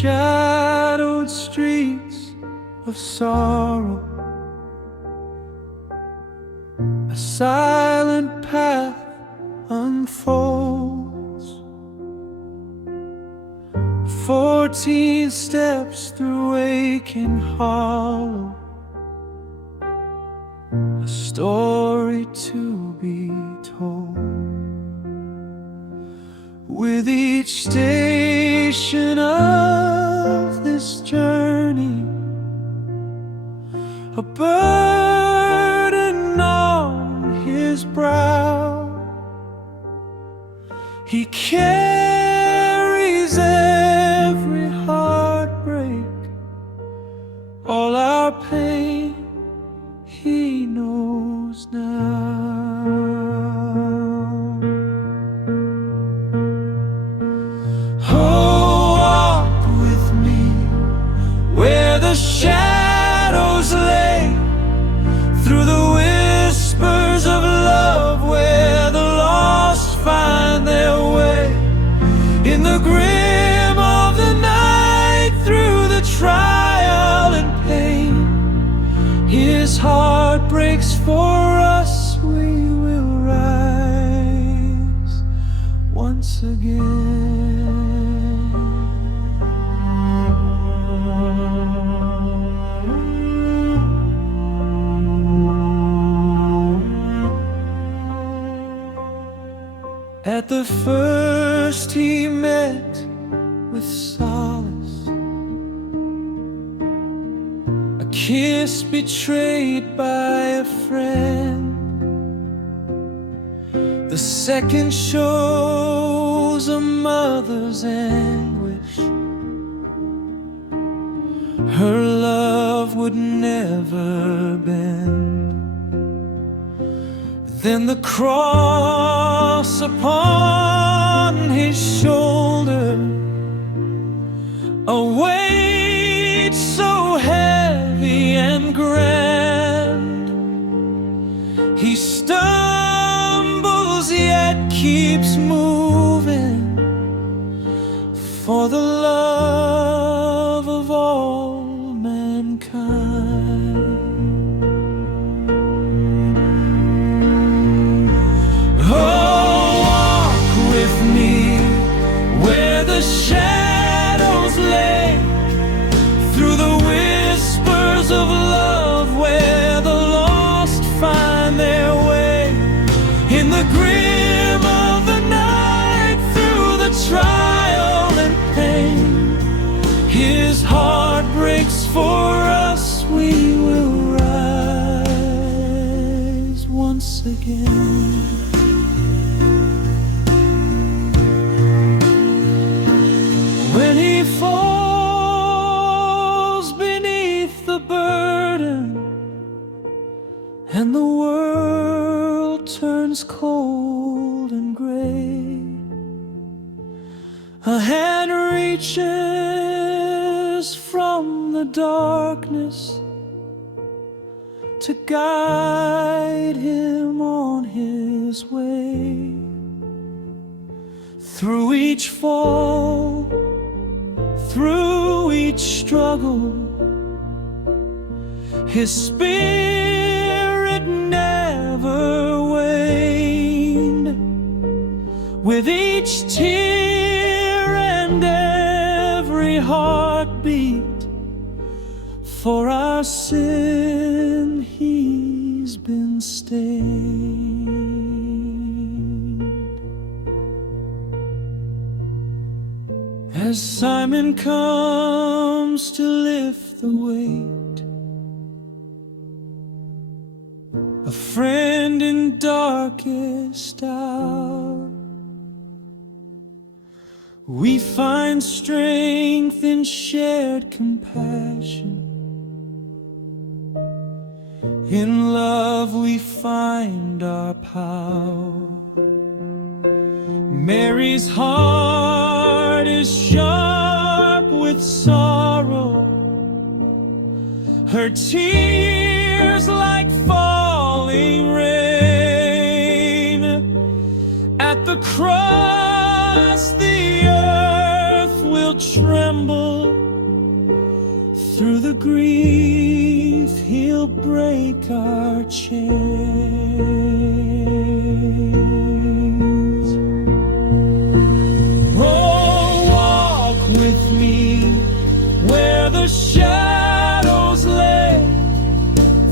shadowed streets of sorrow, a silent path unfolds. 14 steps through aching hollow, a story to be told. With each station of this journey, a burden on his brow, he carries every heartbreak, all our pain he knows now. Oh, walk with me where the shadows lay, through the whispers of love, where the lost find their way. In the grim of the night, through the trial and pain, his heart breaks for us, we will rise once again. At the first he met with solace, a kiss betrayed by a friend. The second shows a mother's anguish, her love would never bend. Then the cross upon his shoulder, a weight so heavy and grand. He stumbles yet keeps moving, for the love of all mankind. The shadows lay, through the whispers of love, where the lost find their way. In the grim of the night, through the trial and pain, his heart breaks for us, we will rise once again. When he falls beneath the burden, and the world turns cold and gray, a hand reaches from the darkness to guide him on his way. Through each fall, through each struggle, his spirit never waned. With each tear and every heartbeat, for our sin he's been stained. As Simon comes to lift the weight, a friend in darkest hour, we find strength in shared compassion. In love we find our power. Mary's heart is sharp with sorrow, her tears like falling rain. At the cross the earth will tremble, tremble. Through the grief, He'll break our chains. Oh, walk with me where the shadows lay,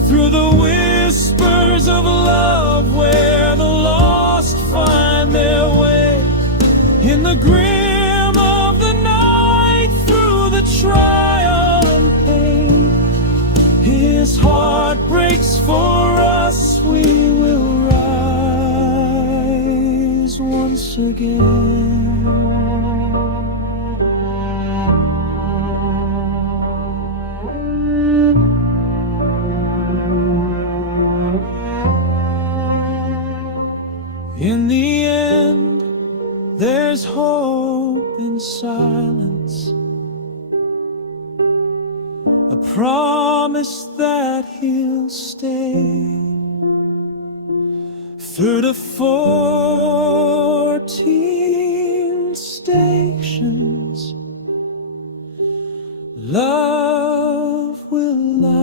through the whispers of love, where the lost find their way. In the grim of the night, through the trial and pain, His heart breaks for us. We will rise once again. In the end, there's hope in silence, a promise that He'll stay. Through the 14 stations, love will lie.